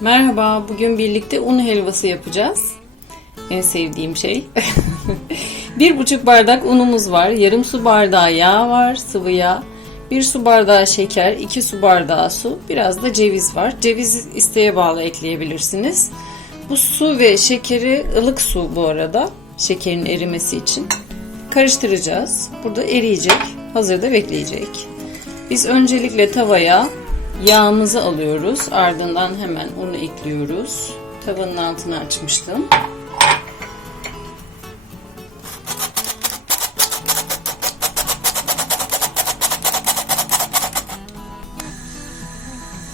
Merhaba, bugün birlikte un helvası yapacağız. En sevdiğim şey. bir buçuk bardak unumuz var, yarım su bardağı yağ var, sıvı yağ, bir su bardağı şeker, iki su bardağı su, biraz da ceviz var. Ceviz isteğe bağlı ekleyebilirsiniz. Bu su ve şekeri ılık su bu arada, şekerin erimesi için. Karıştıracağız. Burada eriyecek, hazırda bekleyecek. Biz öncelikle tavaya Yağımızı alıyoruz. Ardından hemen unu ekliyoruz. Tavanın altını açmıştım.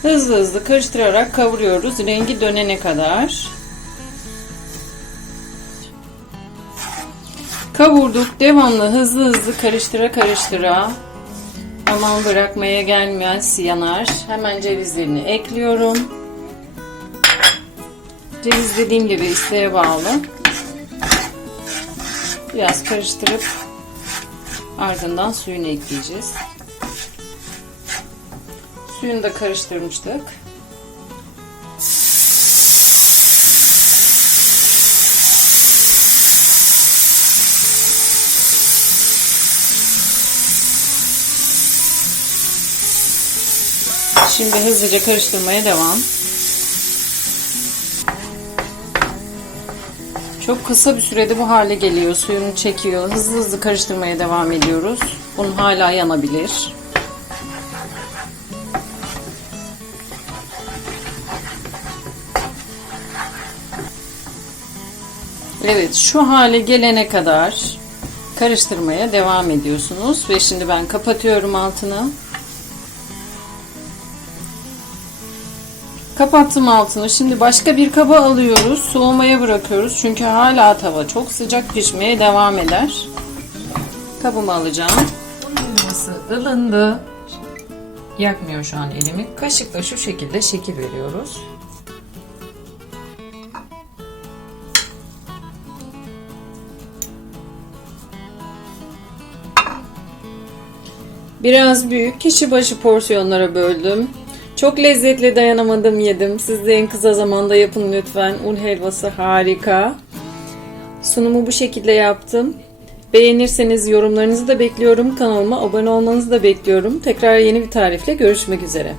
Hızlı hızlı karıştırarak kavuruyoruz. Rengi dönene kadar. Kavurduk. Devamlı hızlı hızlı karıştıra karıştıra Aman bırakmaya gelmez yanar. Hemen cevizlerini ekliyorum. Ceviz dediğim gibi isteğe bağlı. Biraz karıştırıp ardından suyunu ekleyeceğiz. Suyunu da karıştırmıştık. Şimdi hızlıca karıştırmaya devam. Çok kısa bir sürede bu hale geliyor. Suyunu çekiyor. Hızlı hızlı karıştırmaya devam ediyoruz. Bunun hala yanabilir. Evet şu hale gelene kadar karıştırmaya devam ediyorsunuz. Ve şimdi ben kapatıyorum altını. Kapattım altını. Şimdi başka bir kaba alıyoruz. Soğumaya bırakıyoruz. Çünkü hala tava çok sıcak pişmeye devam eder. Kabımı alacağım. Unumması ılındı. Yakmıyor şu an elimi. Kaşıkla şu şekilde şekil veriyoruz. Biraz büyük kişi başı porsiyonlara böldüm. Çok lezzetli dayanamadım yedim. Siz de en kısa zamanda yapın lütfen. Un helvası harika. Sunumu bu şekilde yaptım. Beğenirseniz yorumlarınızı da bekliyorum. Kanalıma abone olmanızı da bekliyorum. Tekrar yeni bir tarifle görüşmek üzere.